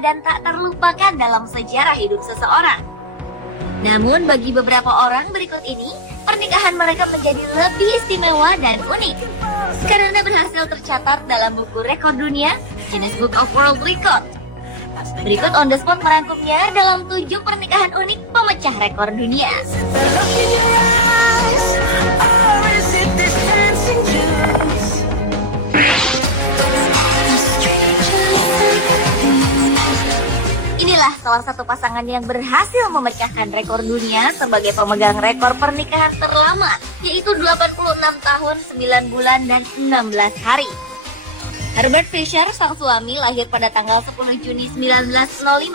dan tak terlupakan dalam sejarah hidup seseorang. Namun bagi beberapa orang berikut ini, pernikahan mereka menjadi lebih istimewa dan unik karena berhasil tercatat dalam buku rekor dunia, Guinness Book of World Record. Berikut On The Spot merangkumnya dalam 7 pernikahan unik pemecah rekor dunia. Inilah salah satu pasangan yang berhasil memecahkan rekor dunia sebagai pemegang rekor pernikahan terlama, yaitu 86 tahun, 9 bulan, dan 16 hari. Herbert Fisher, sang suami, lahir pada tanggal 10 Juni 1905.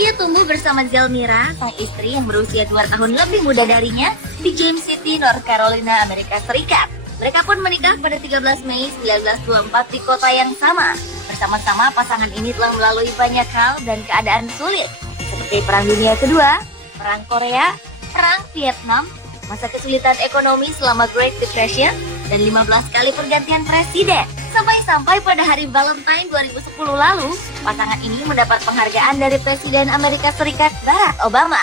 Ia tumbuh bersama Zelmira, sang istri yang berusia 2 tahun lebih muda darinya, di James City, North Carolina, Amerika Serikat. Mereka pun menikah pada 13 Mei 1924 di kota yang sama. Bersama-sama, pasangan ini telah melalui banyak hal dan keadaan sulit, seperti Perang Dunia Kedua, Perang Korea, Perang Vietnam, masa kesulitan ekonomi selama Great Depression, dan 15 kali pergantian presiden. Sampai-sampai pada hari Valentine 2010 lalu, pasangan ini mendapat penghargaan dari Presiden Amerika Serikat Barack Obama.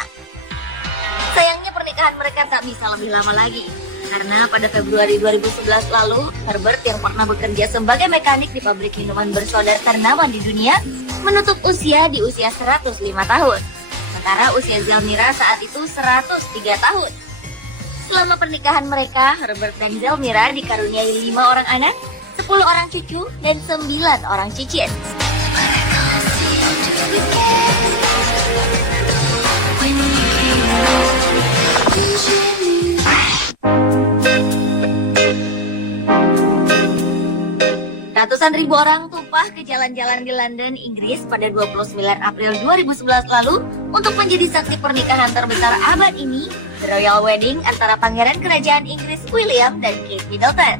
Sayangnya pernikahan mereka tak bisa lebih lama lagi, karena pada Februari 2011 lalu, Herbert yang pernah bekerja sebagai mekanik di pabrik minuman bersoda ternama di dunia, menutup usia di usia 105 tahun. Sementara usia Zelmira saat itu 103 tahun. Selama pernikahan mereka, Herbert dan Zelmira dikaruniai 5 orang anak, 10 orang cucu, dan 9 orang cicit. Ratusan ribu orang tumpah ke jalan-jalan di London, Inggris pada 29 April 2011 lalu untuk menjadi saksi pernikahan terbesar abad ini, The Royal Wedding antara Pangeran Kerajaan Inggris William dan Kate Middleton.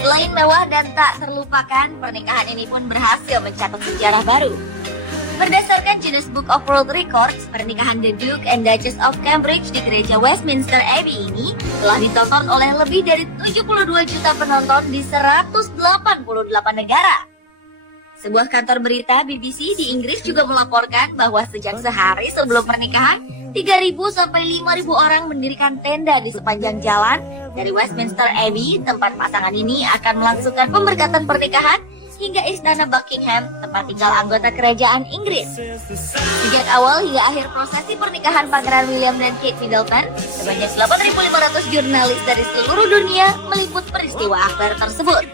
Selain mewah dan tak terlupakan, pernikahan ini pun berhasil mencatat sejarah baru. Berdasarkan Guinness Book of World Records, pernikahan The Duke and Duchess of Cambridge di gereja Westminster Abbey ini telah ditonton oleh lebih dari 72 juta penonton di 188 negara. Sebuah kantor berita BBC di Inggris juga melaporkan bahwa sejak sehari sebelum pernikahan, 3.000 sampai 5.000 orang mendirikan tenda di sepanjang jalan dari Westminster Abbey, tempat pasangan ini akan melangsungkan pemberkatan pernikahan, hingga istana Buckingham, tempat tinggal anggota kerajaan Inggris. Sejak awal hingga akhir prosesi pernikahan Pangeran William dan Kate Middleton, sebanyak 8.500 jurnalis dari seluruh dunia meliput peristiwa akbar tersebut.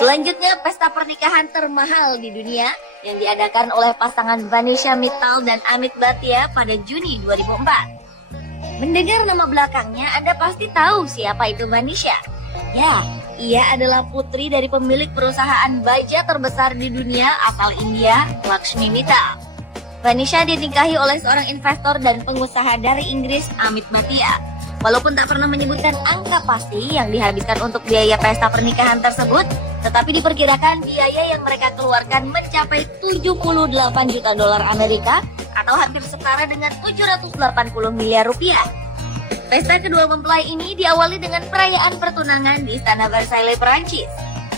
Selanjutnya, pesta pernikahan termahal di dunia yang diadakan oleh pasangan Vanisha Mittal dan Amit Bhatia pada Juni 2004. Mendengar nama belakangnya, Anda pasti tahu siapa itu Vanisha. Ya, ia adalah putri dari pemilik perusahaan baja terbesar di dunia asal India, Lakshmi Mittal. Vanisha dinikahi oleh seorang investor dan pengusaha dari Inggris, Amit Bhatia. Walaupun tak pernah menyebutkan angka pasti yang dihabiskan untuk biaya pesta pernikahan tersebut, tetapi diperkirakan biaya yang mereka keluarkan mencapai 78 juta dolar Amerika atau hampir setara dengan 780 miliar rupiah. Pesta kedua mempelai ini diawali dengan perayaan pertunangan di Istana Versailles, Perancis.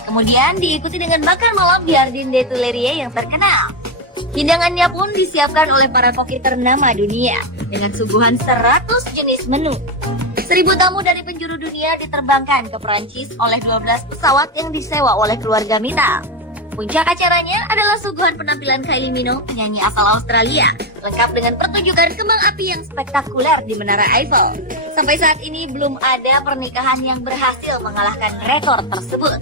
Kemudian diikuti dengan makan malam di Jardin des Tuileries yang terkenal. Hidangannya pun disiapkan oleh para koki ternama dunia dengan suguhan 100 jenis menu. 1.000 tamu dari penjuru dunia diterbangkan ke Perancis oleh 12 pesawat yang disewa oleh keluarga Mittal. Puncak acaranya adalah suguhan penampilan Kylie Minogue, penyanyi asal Australia, lengkap dengan pertunjukan kembang api yang spektakuler di Menara Eiffel. Sampai saat ini belum ada pernikahan yang berhasil mengalahkan rekor tersebut.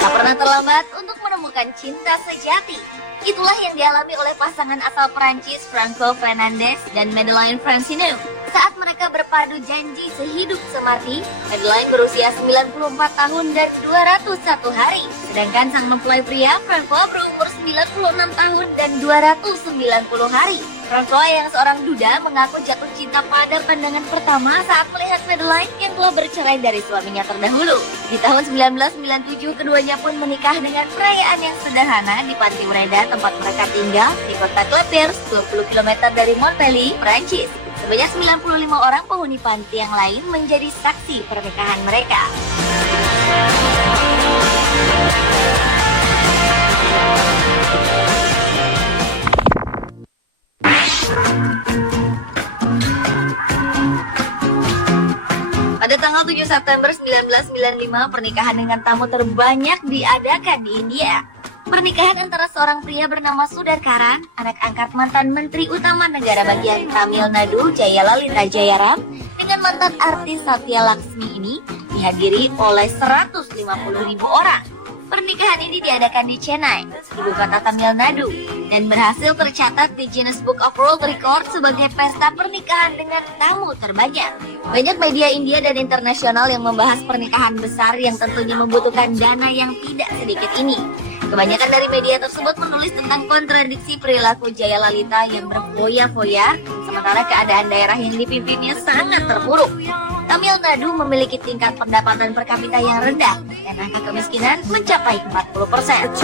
Tak pernah terlambat untuk menemukan menemukan cinta sejati. Itulah yang dialami oleh pasangan asal Prancis Franco Fernandez dan Madeleine Francino. Saat mereka berpadu janji sehidup semati, Madeleine berusia 94 tahun dan 201 hari. Sedangkan sang mempelai pria, Franco, berumur 96 tahun dan 290 hari. Franco yang seorang duda mengaku jatuh cinta pada pandangan pertama saat melihat Madeleine yang telah bercerai dari suaminya terdahulu. Di tahun 1997, keduanya pun menikah dengan perayaan yang sederhana di Panti Breda, tempat mereka tinggal di kota Clermont, 20 km dari Montpellier, Prancis. Sebanyak 95 orang penghuni panti yang lain menjadi saksi pernikahan mereka. Pada tanggal 7 September 1995, pernikahan dengan tamu terbanyak diadakan di India. Pernikahan antara seorang pria bernama Sudarkaran, anak angkat mantan Menteri Utama Negara Bagian Tamil Nadu Jayalalita Jayaram, dengan mantan artis Satya Laksmi ini dihadiri oleh 150.000 orang. Pernikahan ini diadakan di Chennai, ibu kota Tamil Nadu, dan berhasil tercatat di Guinness Book of World Records sebagai pesta pernikahan dengan tamu terbanyak. Banyak media India dan internasional yang membahas pernikahan besar yang tentunya membutuhkan dana yang tidak sedikit ini. Kebanyakan dari media tersebut menulis tentang kontradiksi perilaku Jayalalita yang berfoya-foya, sementara keadaan daerah yang dipimpinnya sangat terpuruk. Tamil Nadu memiliki tingkat pendapatan per kapita yang rendah dan angka kemiskinan mencapai 40%.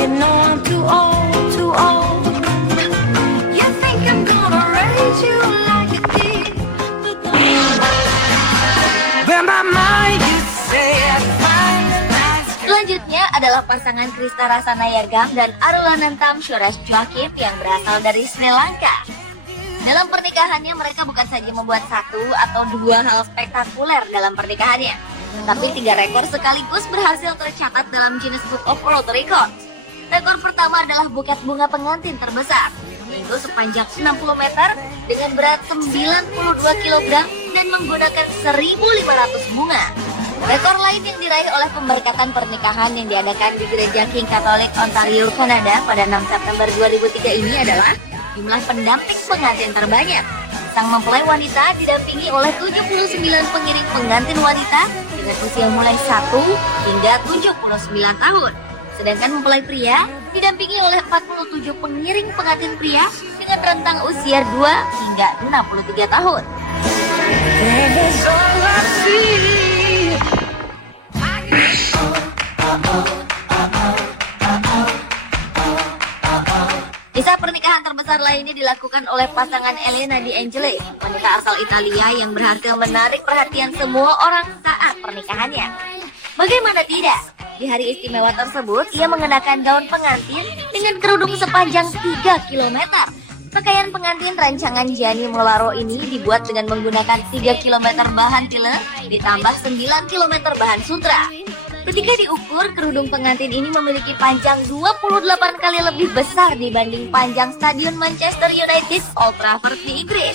Selanjutnya adalah pasangan Krista Rasanayagam dan Arulanantam Suresh Joachim yang berasal dari Sri Lanka. Dalam pernikahannya mereka bukan saja membuat satu atau dua hal spektakuler dalam pernikahannya, tapi 3 rekor sekaligus berhasil tercatat dalam Guinness Book of World Records. Rekor pertama adalah buket bunga pengantin terbesar, yaitu sepanjang 60 meter dengan berat 92 kg dan menggunakan 1.500 bunga. Rekor lain yang diraih oleh pemberkatan pernikahan yang diadakan di Gereja King Catholic Ontario, Kanada pada 6 September 2003 ini adalah jumlah pendamping pengantin terbanyak. Sang mempelai wanita didampingi oleh 79 pengiring pengantin wanita dengan usia mulai 1 hingga 79 tahun. Sedangkan mempelai pria didampingi oleh 47 pengiring pengantin pria dengan rentang usia 2 hingga 63 tahun. Kisah pernikahan terbesar lainnya dilakukan oleh pasangan Elena Di Angeli, wanita asal Italia yang berhasil menarik perhatian semua orang saat pernikahannya. Bagaimana tidak? Di hari istimewa tersebut, ia mengenakan gaun pengantin dengan kerudung sepanjang 3 km. Pakaian pengantin rancangan Gianni Mollaro ini dibuat dengan menggunakan 3 km bahan tiller ditambah 9 km bahan sutra. Ketika diukur, kerudung pengantin ini memiliki panjang 28 kali lebih besar dibanding panjang stadion Manchester United Old Trafford di Inggris.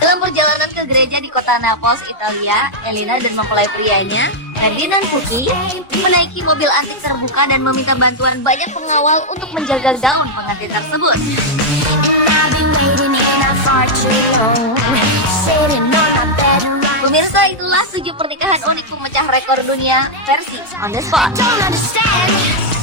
Dalam perjalanan ke gereja di kota Naples, Italia, Elena dan mempelai prianya, Ferdinand Pucci, menaiki mobil antik terbuka dan meminta bantuan banyak pengawal untuk menjaga gaun pengantin tersebut. Pemirsa, itulah 7 pernikahan unik pemecah rekor dunia versi On The Spot.